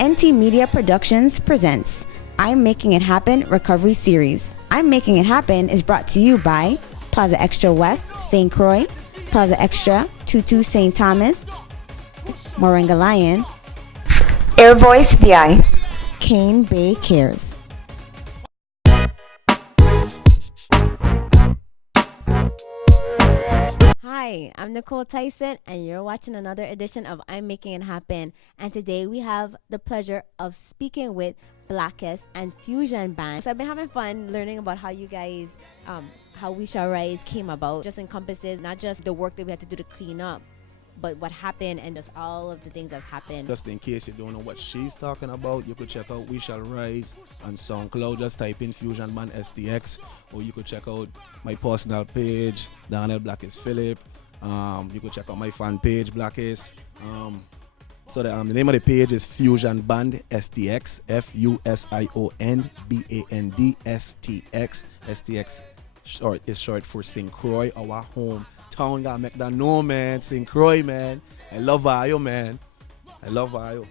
NT Media Productions presents I'm Making It Happen Recovery Series. I'm Making It Happen is brought to you by Plaza Extra West, St. Croix, Plaza Extra, 22 St. Thomas, Moringa Lion, Air Voice VI, Cane Bay Cares. Hi, I'm Nicole Tyson, and you're watching another edition of I'm Making It Happen. And today we have the pleasure of speaking with Blackest and Fusion Band. So I've been having fun learning about how you guys, how We Shall Rise came about. Just encompasses not just the work that we had to do to clean up, but what happened and just all of the things that's happened. Just in case you don't know what she's talking about, you could check out We Shall Rise on SoundCloud. Just type in Fusionbandstx, or you could check out my personal page, Daniel Blackest Philip. You could check out my fan page, Blackest. So the name of the page is Fusionbandstx, Fusionbandstx. STX is short for St. Croix, our home town. Gotta make that know, man. St. Croix, man. I love Ohio, man. I love Ohio.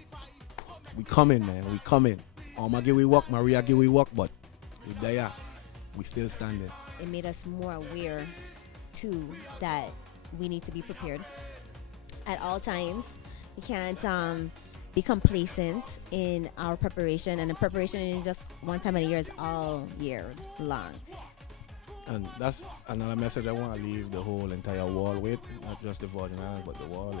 We coming, man. We coming. Alma give we walk, Maria give we walk, but we there. We still standing. It made us more aware, too, that we need to be prepared at all times. We can't be complacent in our preparation, and the preparation is just one time of the year, is all year long. And that's another message I want to leave the whole entire wall with, not just the Virgin Islands, but the wall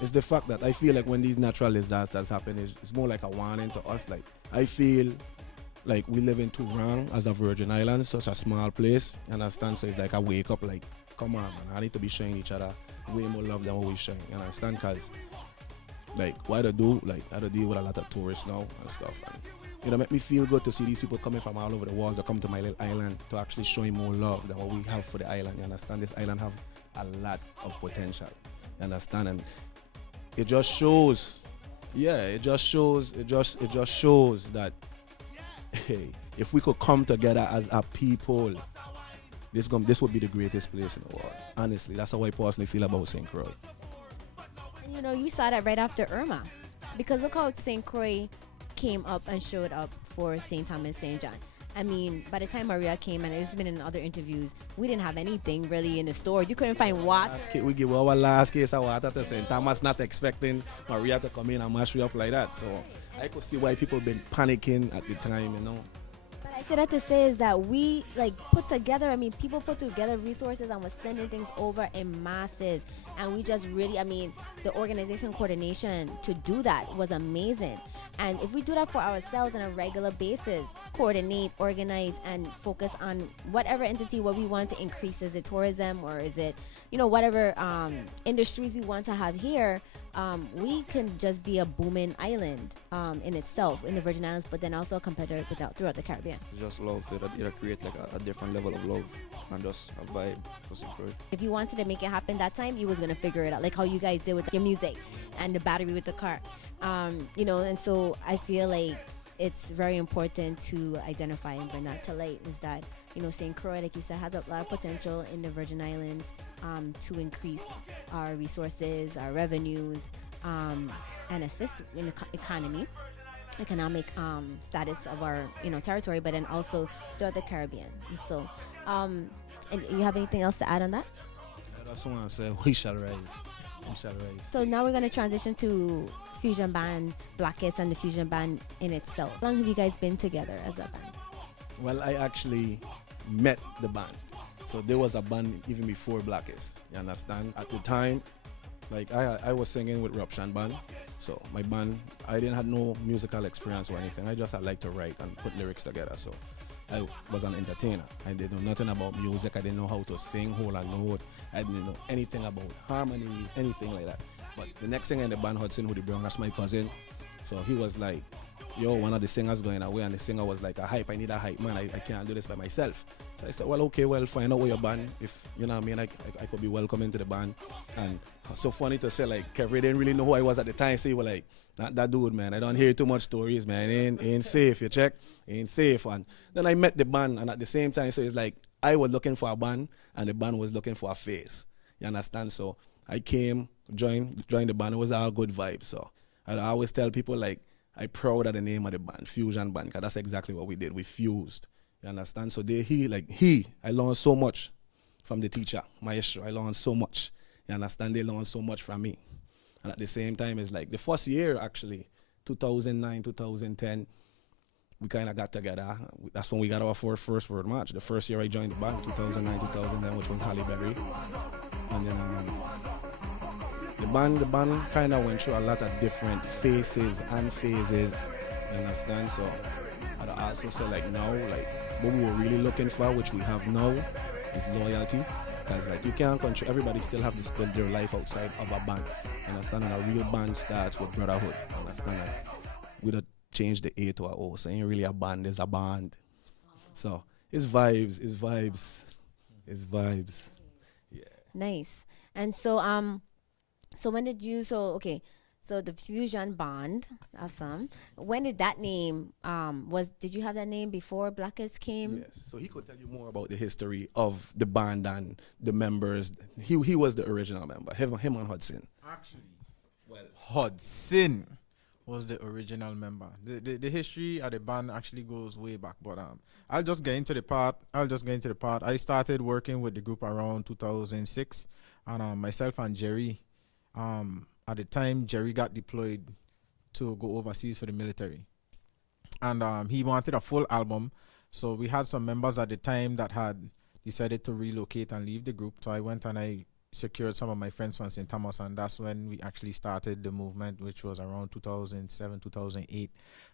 is the fact that I feel like when these natural disasters happen, it's more like a warning to us. Like, I feel like we live in too wrong as a Virgin Islands, such a small place. You understand? So it's like I wake up like, come on, man, I need to be showing each other way more love than what we showing. You understand? Because, like, what I do, like, I deal with a lot of tourists now and stuff. And, you know, make me feel good to see these people coming from all over the world to come to my little island to actually show more love than what we have for the island. You understand? This island have a lot of potential. You understand? And it just shows, it just shows that, hey, if we could come together as a people, this would be the greatest place in the world. Honestly, that's how I personally feel about St. Croix. And you know, you saw that right after Irma, because look how St. Croix came up and showed up for St. Thomas, St. John. I mean, by the time Maria came, and it's been in other interviews, we didn't have anything really in the stores. You couldn't find water. We give our last case of water to St. Thomas, not expecting Maria to come in and mash you up like that. So I could see why people been panicking at the time, you know. But I say that to say is that we put together, I mean, people put together resources and was sending things over in masses. And we just really, I mean, the organization coordination to do that was amazing. And if we do that for ourselves on a regular basis, coordinate, organize, and focus on whatever entity, what we want to increase, is it tourism or is it, you know, whatever industries we want to have here, we can just be a booming island in itself, in the Virgin Islands, but then also a competitor throughout the Caribbean. Just love, it create like a different level of love and just a vibe for St. Croix. If you wanted to make it happen that time, you was going to figure it out, like how you guys did with your music and the battery with the car. You know, and so I feel like it's very important to identify and bring that to light, is that, you know, St. Croix, like you said, has a lot of potential in the Virgin Islands to increase our resources, our revenues, and assist in the economic status of our, you know, territory, but then also throughout the Caribbean. And so, and you have anything else to add on that? I just want to say, we shall rise. We shall rise. So now we're going to transition to Fusion Band, Blackest, and the Fusion Band in itself. How long have you guys been together as a band? Well, I actually met the band. So there was a band even before Blackest. You understand? At the time, like I was singing with Ruption Band. So my band, I didn't have no musical experience or anything. I just had like to write and put lyrics together. So I was an entertainer. I didn't know nothing about music. I didn't know how to sing, hold a note. I didn't know anything about harmony, anything like that. But the next singer in the band, Hudson Hoodie Brown, that's my cousin. So he was like, yo, one of the singers going away, and the singer was like, I need a hype man. I can't do this by myself. So I said, well, okay, well, find out where your band, if, you know what I mean, I could be welcome into the band. And so funny to say, like, Kevin didn't really know who I was at the time, so he was like, not that dude, man. I don't hear too much stories, man. Ain't safe, you check? Ain't safe. And then I met the band, and at the same time, so it's like, I was looking for a band, and the band was looking for a face. You understand? So I came, joined the band. It was all good vibes. So I always tell people like I proud of the name of the band, Fusion Band, because that's exactly what we did. We fused. You understand? So I learned so much from the teacher, maestro. I learned so much. You understand? They learned so much from me. And at the same time, it's like the first year actually, 2009, 2010, we kind of got together. That's when we got our first road match. The first year I joined the band, 2009, 2010, which was Halle Berry. And then the band kind of went through a lot of different phases and phases. You understand? So I'd also say like now, like what we were really looking for, which we have now, is loyalty. Because like you can't control, everybody still have their life outside of a band. You understand? And a real band starts with brotherhood. You understand? Like, we don't change the A to a O. So it ain't really a band, it's a band. So it's vibes. Yeah. Nice. And so when did you so the Fusion Band, awesome. When did that name did you have that name before Blackest came? Yes. So he could tell you more about the history of the band and the members. He was the original member. Him and Hudson. Actually, well, Hudson was the original member. The history of the band actually goes way back, but I'll just get into the part. I started working with the group around 2006, and myself and Jerry, at the time Jerry got deployed to go overseas for the military, and he wanted a full album. So we had some members at the time that had decided to relocate and leave the group. So I went and I secured some of my friends from St. Thomas, and that's when we actually started the movement, which was around 2007, 2008.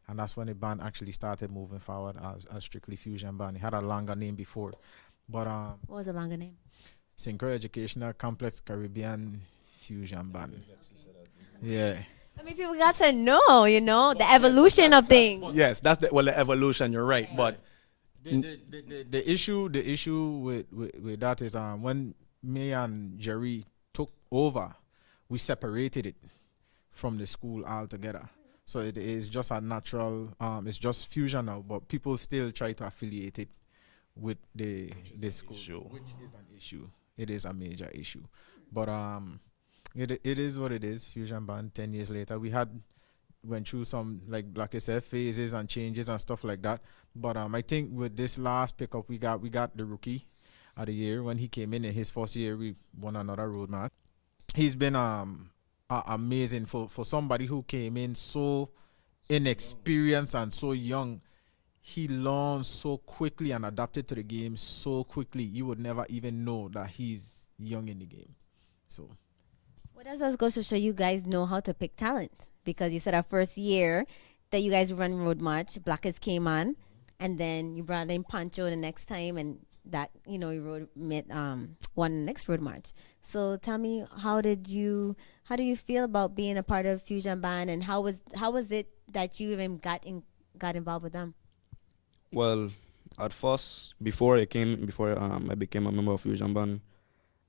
And that's when the band actually started moving forward as strictly Fusion Band. It had a longer name before. But what was the longer name? Synchro Educational Complex Caribbean Fusion Band. Yeah. I mean, people got to know, the evolution of things. Yes, that's the evolution, you're right. But the issue with that is when me and Jerry took over, we separated it from the school altogether. So it is just a natural, it's just Fusion now, but people still try to affiliate it with the school, which is an issue. It is a major issue. But it is what it is. Fusion Band, 10 years later, we went through some, like I said, phases and changes and stuff like that. But I think with this last pickup, we got the rookie of the year. When he came in his first year, we won another road match. He's been amazing for somebody who came in so inexperienced and so young. He learned so quickly and adapted to the game so quickly. You would never even know that he's young in the game. So, what does this go to show you guys know how to pick talent? Because you said our first year that you guys run road match, Blackest came on, and then you brought in Pancho the next time, and that you won the next road march. So tell me, how do you feel about being a part of Fusion Band, and how was it that you even got involved with them? Well, at first, before I became a member of Fusion Band,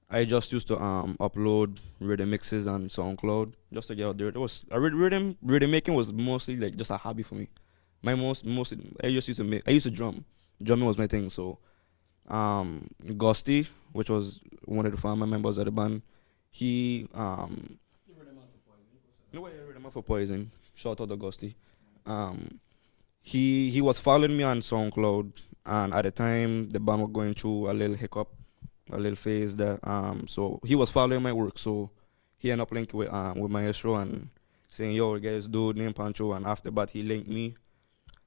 I just used to upload rhythm mixes on SoundCloud just to get out there. It was rhythm making was mostly like just a hobby for me. I used to drum. Drumming was my thing. So Gusty, which was one of the former members of the band, he rhythm for Poison. Shout out to Gusty. He was following me on SoundCloud, and at the time the band was going through a little hiccup, a little phase there. So he was following my work. So he ended up linking with Maestro and saying, "Yo, guys, dude named Pancho." And after that, he linked me.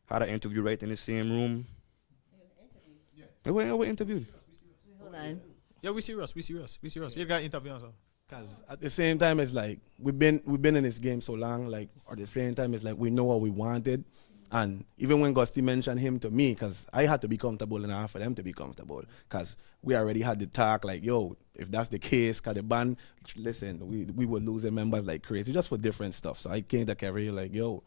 Had an interview right in the same room. We interviewed. Hold on. Yeah, we serious. You got interview also. Because at the same time, it's like we've been in this game so long. Like at the same time, it's like we know what we wanted. And even when Gusty mentioned him to me, because I had to be comfortable enough for them to be comfortable, because we already had the talk like, yo, if that's the case, because the band, listen, we were losing members like crazy just for different stuff. So I came to Kevin like, yo,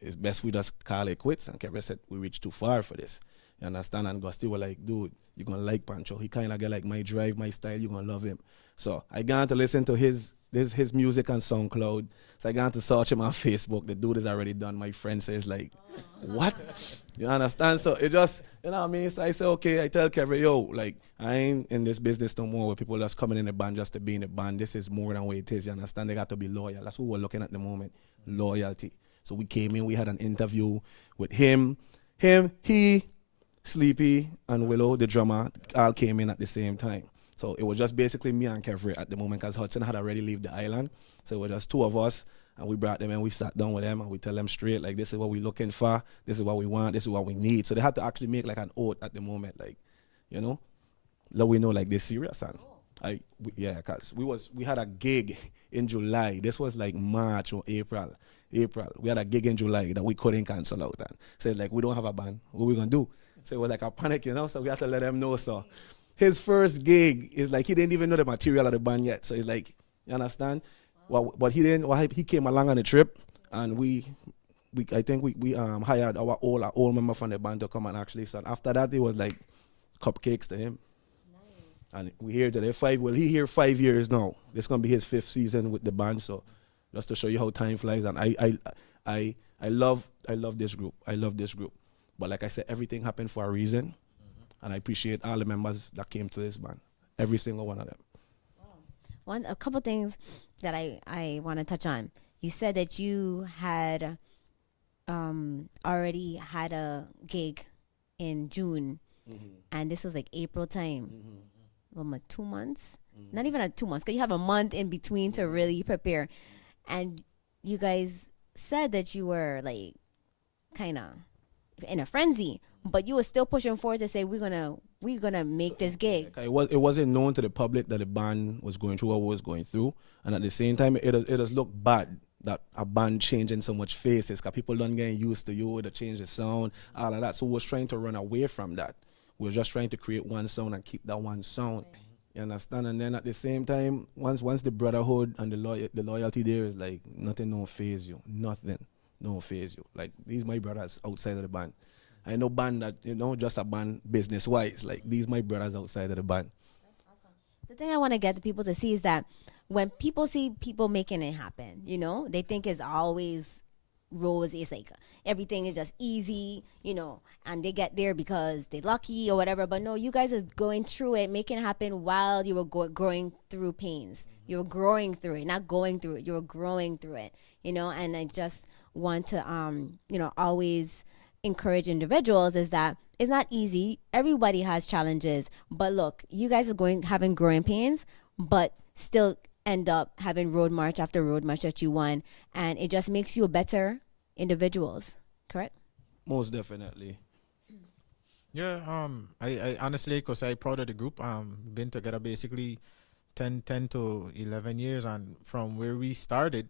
it's best we just call it quits. And Kevin said, we reached too far for this. You understand? And Gusty were like, dude, you're going to like Pancho. He kind of get like my drive, my style. You're going to love him. So I got to listen to his there's his music on SoundCloud. So I got to search him on Facebook. The dude is already done. My friend says like, what? You understand? So it just, you know what I mean? So I say, okay, I tell Kevin, yo, like, I ain't in this business no more where people just coming in the band just to be in the band. This is more than what it is. You understand? They got to be loyal. That's what we're looking at the moment. Loyalty. So we came in, we had an interview with him, he, Sleepy, and Willow, the drummer, all came in at the same time. So it was just basically me and Kevin at the moment because Hudson had already left the island. So it was just two of us, and we brought them in, we sat down with them, and we tell them straight, like, this is what we're looking for, this is what we want, this is what we need. So they had to actually make like an oath at the moment, like, you know, let we know like they're serious. And because we had a gig in July. This was like March or April. We had a gig in July that we couldn't cancel out. And said like, we don't have a band. What we gonna do? So it was like a panic, you know. So we had to let them know. So his first gig is like he didn't even know the material of the band yet. So it's like, you understand? Well, but he didn't. Well, he came along on the trip, and I think we hired our old member from the band to come and actually. So after that, it was like cupcakes to him. And we hear that he here 5 years now. This gonna be his 5th season with the band. So just to show you how time flies, and I love this group. I love this group. But like I said, everything happened for a reason, and I appreciate all the members that came to this band. Every single one of them. A couple things that I want to touch on. You said that you had already had a gig in June, and this was like April time. Well, like 2 months, not even 2 months, because you have a month in between to really prepare. And you guys said that you were like kind of in a frenzy, but you were still pushing forward to say we're gonna make this gig. It wasn't known to the public that the band was going through what was going through, and at the same time, it does look bad that a band changing so much faces, because people don't get used to you, to change the sound, all of that. So we was trying to run away from that. We were just trying to create one sound and keep that one sound. You understand? And then at the same time, once the brotherhood and the loyalty there is like nothing no phase you. Nothing no phase you. Like these my brothers outside of the band. I know band that, you know, just a band business wise. Like these my brothers outside of the band. That's awesome. The thing I want to get the people to see is that when people see people making it happen, you know, they think it's always rosy. It's like everything is just easy, you know, and they get there because they're lucky or whatever. But no, you guys are going through it, making it happen while you were growing through pains. You were growing through it, not going through it. You were growing through it, you know. And I just want to, you know, always encourage individuals is that it's not easy. Everybody has challenges, but look, you guys are having growing pains, but still end up having road march after road march that you won, and it just makes you a better individuals. Correct? Most definitely. Yeah, I honestly, because I proud of the group. Been together basically 10 to 11 years, and from where we started,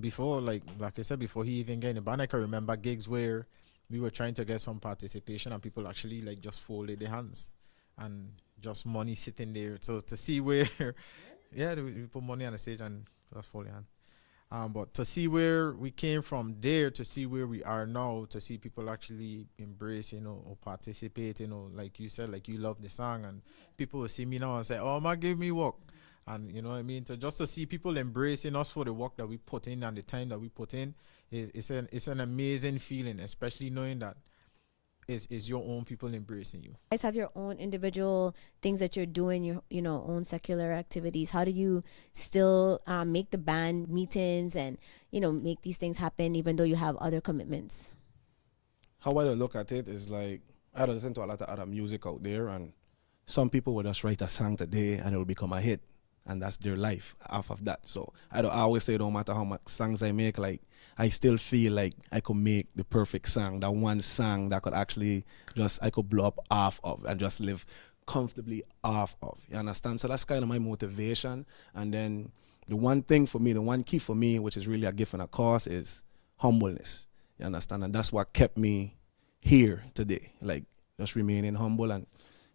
before, like I said, before he even got in the band, I can remember gigs where we were trying to get some participation, and people actually like just folded their hands, and just money sitting there. So to see where, yeah, we put money on the stage and just fold your hand. But to see where we came from there, to see where we are now, to see people actually embrace, you know, or participate, you know, like you said, like you love the song, and people will see me now and say, "Oh, man, give me work," and you know what I mean. To see people embracing us for the work that we put in and the time that we put in it's an amazing feeling, especially knowing that is your own people embracing you. You guys have your own individual things that you're doing, your own secular activities. How do you still make the band meetings and make these things happen even though you have other commitments? How I look at it is like I listen to a lot of other music out there, and some people will just write a song today and it will become a hit, and that's their life off of that. So I always say, no matter how much songs I make, like I still feel like I could make the perfect song, that one song that could actually I could blow up off of and just live comfortably off of. You understand? So that's kind of my motivation. And then the one thing for me, the one key for me, which is really a gift and a cause, is humbleness. You understand? And that's what kept me here today. Like just remaining humble, and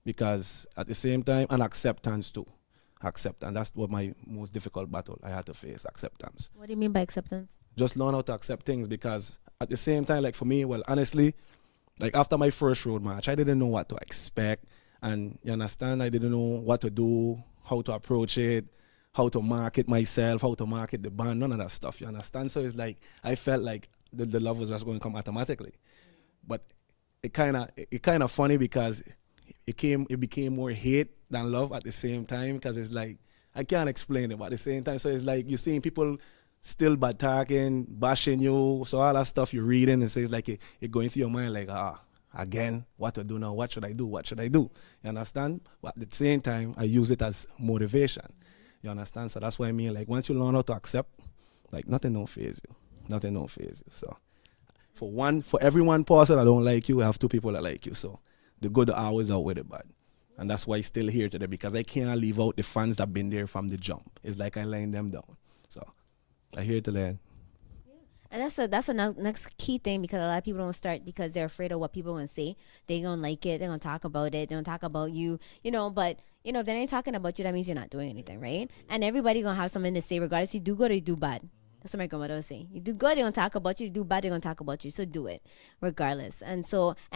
because at the same time, and acceptance too. Acceptance. That's what my most difficult battle I had to face, acceptance. What do you mean by acceptance? Just learn how to accept things, because at the same time, like for me, well, honestly, like after my first road march, I didn't know what to expect. And you understand, I didn't know what to do, how to approach it, how to market myself, how to market the band, none of that stuff. You understand? So it's like I felt like the love was just going to come automatically, but it kind of funny because it became more hate than love at the same time, because it's like I can't explain it, but at the same time, so it's like you're seeing people still bad talking, bashing you, so all that stuff you're reading, and so it's like it going through your mind like, again, what to do now? What should I do? What should I do? You understand? But at the same time, I use it as motivation. You understand? So that's what I mean. Like once you learn how to accept, like nothing don't phase you. Nothing don't phase you. So for every one person that don't like you, we have two people that like you. So the good always outweigh the bad. And that's why I'm still here today, because I can't leave out the fans that been there from the jump. It's like I laying them down. So I'm here to learn. And that's a next key thing, because a lot of people don't start because they're afraid of what people gonna say. They gonna like it. They're gonna talk about it. They're gonna talk about you. But if they ain't talking about you, that means you're not doing anything, right? And everybody gonna have something to say, regardless. You do good or you do bad. That's what my grandmother was saying. You do good, they're gonna talk about you. You do bad, they're gonna talk about you. So do it, regardless. And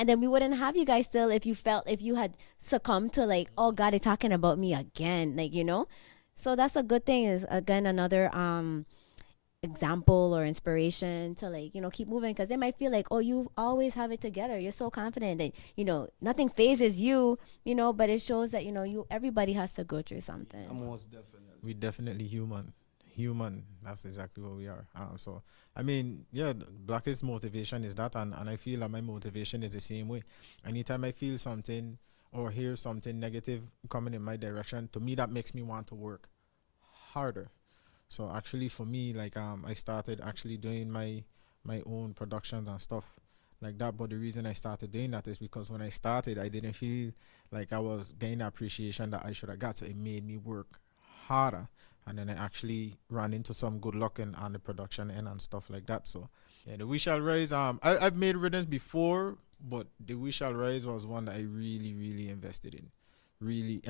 then we wouldn't have you guys still if you had succumbed to like, oh God, they're talking about me again, So that's a good thing. Is again another example or inspiration to keep moving, because they might feel like, oh, you always have it together, you're so confident that nothing phases you, but it shows that everybody has to go through something. Most definitely. We definitely human. That's exactly what we are. So I mean, yeah, Blackest motivation is that, and I feel that my motivation is the same way. Anytime I feel something or hear something negative coming in my direction, to me that makes me want to work harder. So actually for me, I started actually doing my own productions and stuff like that. But the reason I started doing that is because when I started, I didn't feel like I was getting the appreciation that I should have got. So it made me work harder. And then I actually ran into some good luck on the production end and stuff like that. So yeah, the We Shall Rise, I've made rhythms before, but the We Shall Rise was one that I really, really invested in. Really,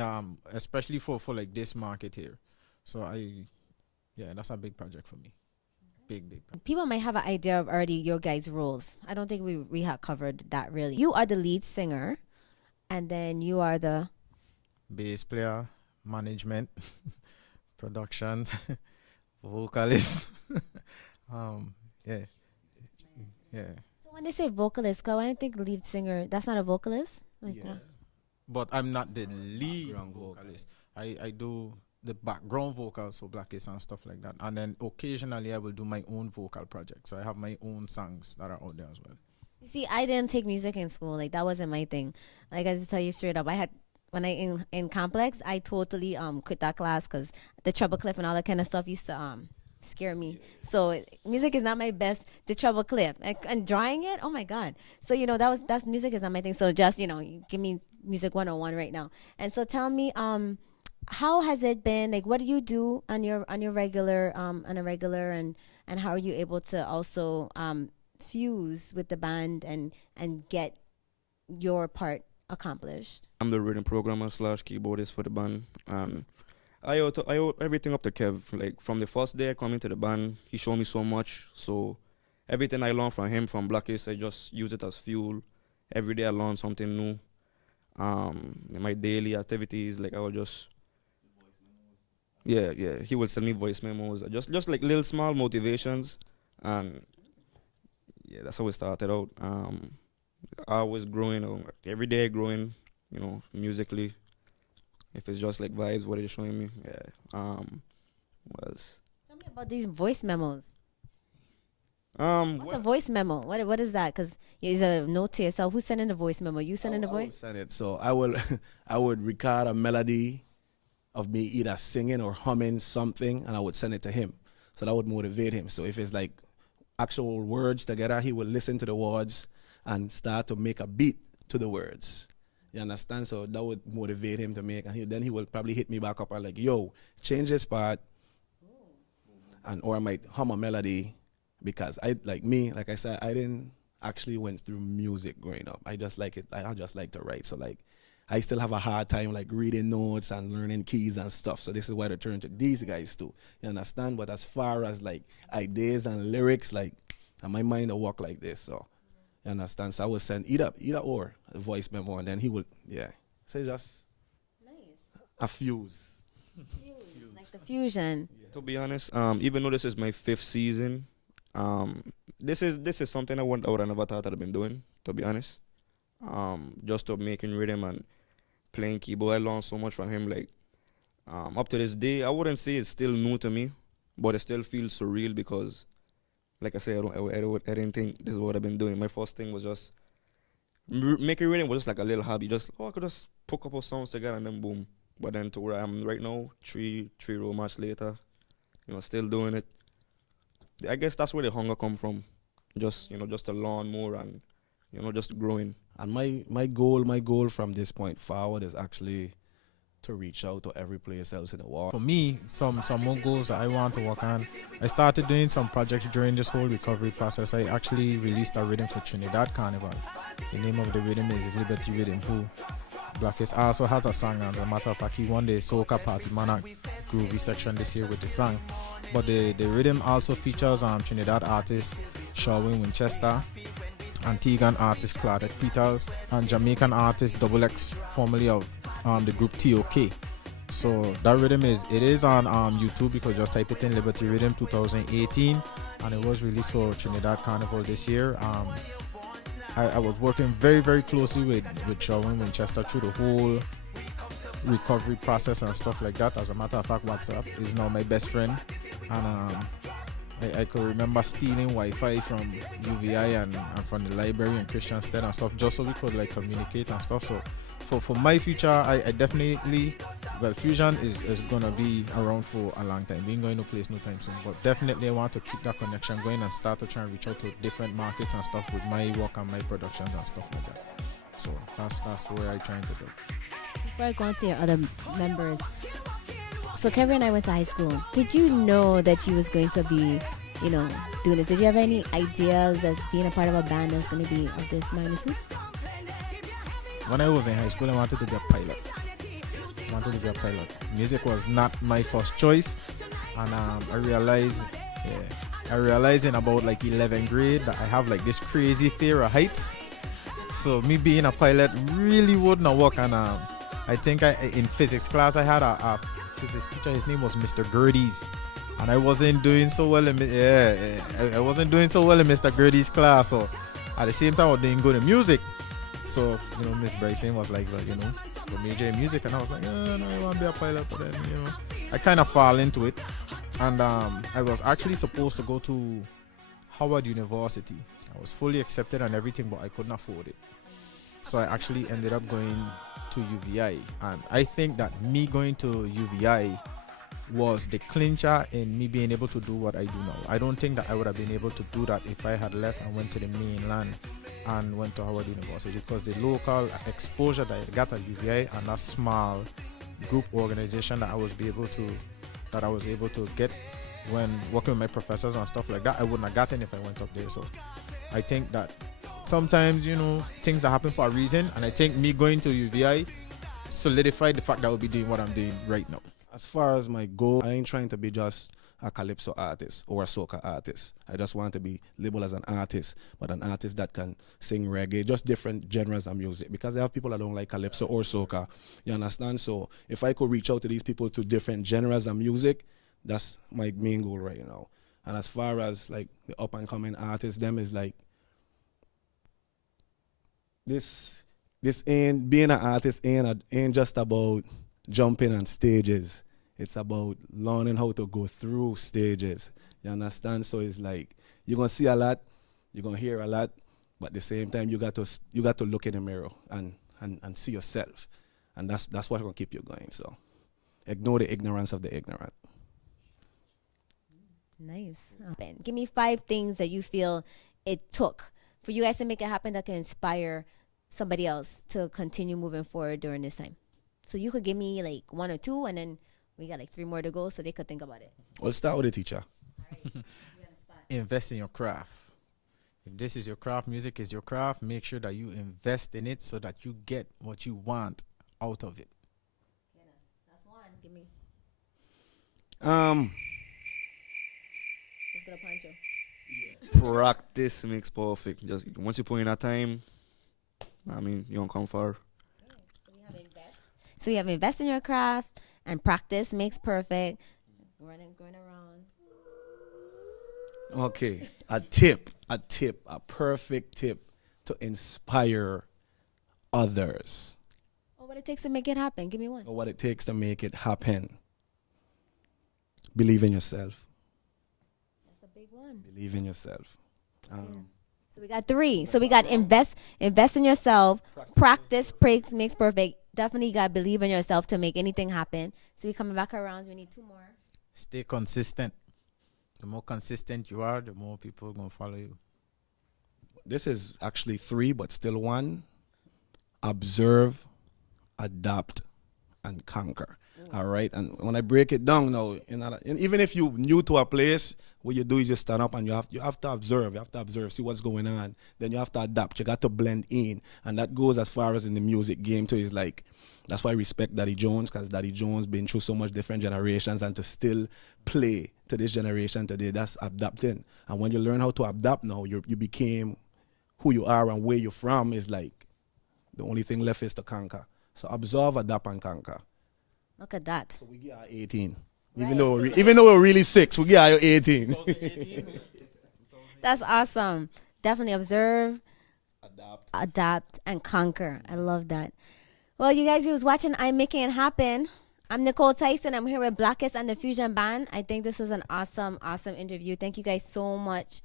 especially for like this market here. So that's a big project for me. Big project. People might have an idea of already your guys' roles. I don't think we have covered that really. You are the lead singer, and then you are the bass player, management, production, vocalist. Yeah. So when they say vocalist, cause I think lead singer, that's not a vocalist. Like Yes. But I'm not the lead Background vocalist. I do the background vocals for Blackest and stuff like that. And then occasionally I will do my own vocal project. So I have my own songs that are out there as well. You see, I didn't take music in school. Like that wasn't my thing. Like I just tell you straight up, I had when I in complex, I totally quit that class because the treble clef and all that kind of stuff used to scare me. So music is not my best. The treble clef and drawing it, oh my god. So that's music is not my thing. So just you give me music 101 right now. And so tell me how has it been? Like what do you do on your regular and how are you able to also fuse with the band and get your part accomplished? I'm the rhythm programmer / keyboardist for the band. I owe everything up to Kev. Like from the first day I come into the band, he showed me so much. So everything I learned from him from Blackest, I just use it as fuel. Every day I learn something new. In my daily activities, like I will just he would send me voice memos, just like little small motivations, and that's how it started out. I was growing, every day growing, musically. If it's just like vibes, what it's showing me, What else? Tell me about these voice memos. What's a What- voice memo? What is that? Because it's a note to yourself. Who's sending the voice memo? You sending the I will voice? send it. So I would record a melody of me either singing or humming something, and I would send it to him. So that would motivate him. So if it's like actual words together, he would listen to the words and start to make a beat to the words. You understand? So that would motivate him to make, and then he will probably hit me back up and like, yo, change this part, or I might hum a melody, because like I said, I didn't actually went through music growing up. I just like it. I just like to write. So like, I still have a hard time like reading notes and learning keys and stuff. So this is why I turn to these guys too. You understand? But as far as like ideas and lyrics, like, and my mind will work like this. So you understand? So I would send either or a voice memo, and then he would, so just Nice. a fuse. Like The fusion. To be honest, even though this is my fifth season, this is something I would have never thought I'd been doing. To be honest, just to making rhythm and playing keyboard, I learned so much from him. Like, up to this day, I wouldn't say it's still new to me, but it still feels surreal because, like I said, I didn't think this is what I've been doing. My first thing was just making rhythm was just like a little hobby. Just I could just put a couple songs together and then boom. But then to where I am right now, three row match later, still doing it. I guess that's where the hunger come from. Just just to learn more and just growing. And my goal from this point forward is actually to reach out to every place else in the world. For me, some more goals that I want to work on. I started doing some projects during this whole recovery process. I actually released a rhythm for Trinidad Carnival. The name of the rhythm is Liberty Rhythm, who Blackest also has a song, and as a matter of fact, he won the Soca Party Monarch Groovy section this year with the song. But the rhythm also features Trinidad artist Sherwin Winchester, Antiguan artist Claudette Peters, and Jamaican artist Double X, formerly of the group TOK. So that rhythm is on YouTube. You could just type it in Liberty Rhythm 2018, and it was released for Trinidad Carnival this year. I was working very, very closely with Sherwin Winchester through the whole recovery process and stuff like that. As a matter of fact, WhatsApp is now my best friend, and I could remember stealing Wi-Fi from UVI and from the library in Christiansted and stuff, just so we could like communicate and stuff. So for my future, I definitely, Fusion is gonna be around for a long time. We ain't going to place no time soon, but definitely I want to keep that connection going and start to try and reach out to different markets and stuff with my work and my productions and stuff like that. So that's where I trying to do. Before I go on to your other members, so Kevin and I went to high school. Did you know that you was going to be, doing this? Did you have any ideas of being a part of a band that's going to be of this magnitude? When I was in high school, I wanted to be a pilot. Music was not my first choice, and I realized in about like 11th grade that I have like this crazy fear of heights. So me being a pilot really wouldn't work. And I think in physics class I had a physics teacher. His name was Mr. Gerdes, and I wasn't doing so well in I wasn't doing so well in Mr. Gerdes' class. So at the same time I was doing good in music. So, Miss Bryson was like, the major in music, and I was like, no, I want to be a pilot, but then, I kind of fall into it. And I was actually supposed to go to Howard University. I was fully accepted and everything, but I couldn't afford it. So I actually ended up going to UVI. And I think that me going to UVI was the clincher in me being able to do what I do now. I don't think that I would have been able to do that if I had left and went to the mainland and went to Howard University, because the local exposure that I got at UVI and that small group organization that I was able to get when working with my professors and stuff like that, I wouldn't have gotten if I went up there. So I think that sometimes, things that happen for a reason, and I think me going to UVI solidified the fact that I will be doing what I'm doing right now. As far as my goal, I ain't trying to be just a calypso artist or a soca artist. I just want to be labeled as an artist, but an artist that can sing reggae, just different genres of music, because I have people that don't like calypso or soca. You understand? So if I could reach out to these people to different genres of music, that's my main goal right now. And as far as like the up and coming artists, them is like this ain't being an artist ain't just about jumping on stages. It's about learning how to go through stages. You understand? So it's like you're gonna see a lot, you're gonna hear a lot, but at the same time you got to look in the mirror and see yourself, and that's what's gonna keep you going. So ignore the ignorance of the ignorant. Nice. Give me 5 things that you feel it took for you guys to make it happen that can inspire somebody else to continue moving forward during this time. So you could give me like 1 or 2, and then we got like 3 more to go, so they could think about it. We'll start with the teacher. All right. Invest in your craft. If this is your craft, music is your craft, make sure that you invest in it so that you get what you want out of it. That's 1. Give me. Let's go to Pancho. Practice makes perfect. Just once you put in that time, you don't come far. So we have invest in your craft, and practice makes perfect. Okay, a perfect tip to inspire others. Or what it takes to make it happen. Give me one. Or what it takes to make it happen. Believe in yourself. That's a big one. Believe in yourself. So we got 3. So we got invest in yourself. Practice makes perfect. Definitely got to believe in yourself to make anything happen. So we coming back around. We need 2 more. Stay consistent. The more consistent you are, the more people are going to follow you. This is actually 3, but still 1. Observe, adapt, and conquer. All right. And when I break it down now, even if you're new to a place, what you do is you stand up and you have to observe. You have to observe, see what's going on. Then you have to adapt. You got to blend in. And that goes as far as in the music game too. Is like, that's why I respect Daddy Jones, because Daddy Jones been through so much different generations, and to still play to this generation today, that's adapting. And when you learn how to adapt now, you became who you are and where you're from. Is like the only thing left is to conquer. So observe, adapt, and conquer. Look at that. So we get our 18. Right. Even though we're really 6, we get our 18. That's awesome. Definitely observe, adapt, and conquer. I love that. Well, you guys, you was watching I'm Making It Happen. I'm Nicole Tyson. I'm here with Blackest and the Fusion Band. I think this was an awesome, awesome interview. Thank you guys so much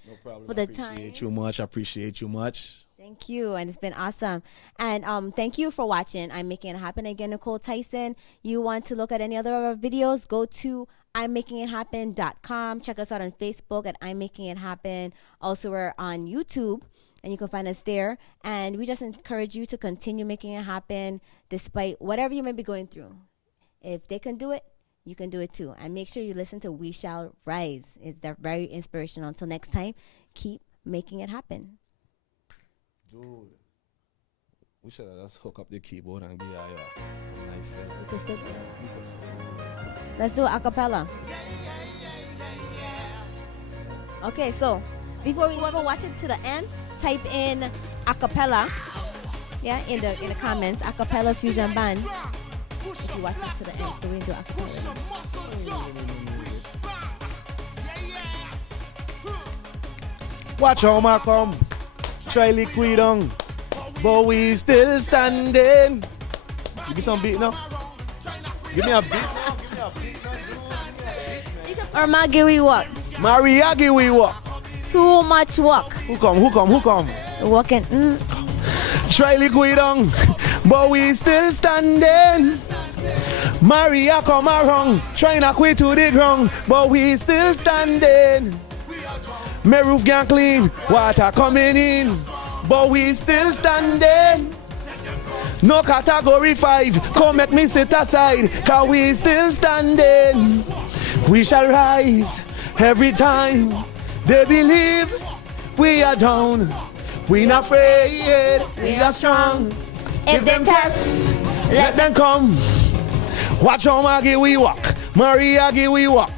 for the time. I appreciate you much. Thank you, and it's been awesome. And thank you for watching I'm Making It Happen. Again, Nicole Tyson. You want to look at any other of our videos, go to IMMakingItHappen.com. Check us out on Facebook at I'm Making It Happen. Also, we're on YouTube, and you can find us there. And we just encourage you to continue making it happen despite whatever you may be going through. If they can do it, you can do it too. And make sure you listen to We Shall Rise. It's very inspirational. Until next time, keep making it happen. Dude, we should have just hook up the keyboard and give you a nice thing. Let's do a cappella. Okay, so before we ever watch it to the end, type in a cappella. Yeah, in the comments, a cappella Fusion Band. If you watch it to the end, so we do a cappella. Watch how I come. Try liquid on, but we still standing. Give me some beat now. Give me a beat now. Or Maggie we walk. Maria give we walk. Too much walk. Who come? Walking. Try liquid on, but we still standing. Maria come around, trying to quit to the ground, but we still standing. My roof can clean, water coming in, but we still standing. No category 5, come make me sit aside, cause we still standing. We shall rise every time they believe we are down. We not afraid, we are strong. If them test, let them come. Watch how Maggie we walk, Maria give we walk.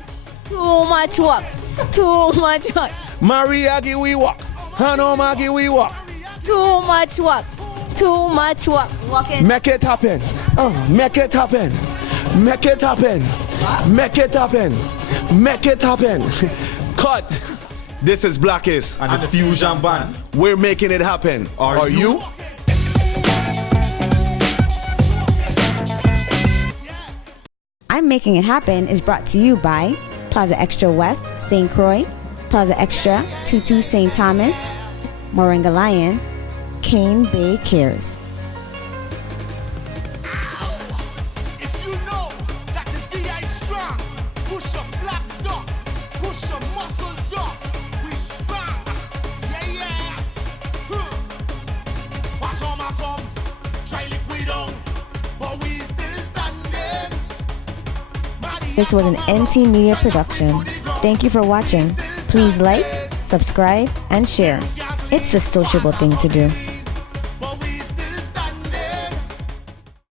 Too much walk. Maria give we walk, Hanoma give we walk. Too much walk. Walking. Make it happen. Make it happen. Make it happen. Make it happen. Make it happen. Cut. This is Blackest And the Fusion Band. We're making it happen. Are you? I'm Making It Happen is brought to you by Plaza Extra West, St. Croix, Plaza Extra, 22 St. Thomas, Moringa Lion, Cane Bay Cares. If you know that the VI is strong, push your flags up, push your muscles up, we strong. Yeah. Watch how my come, try liquid on, but we still standing. This was an NT Media production. Thank you for watching. Please like, subscribe, and share. It's a sociable thing to do.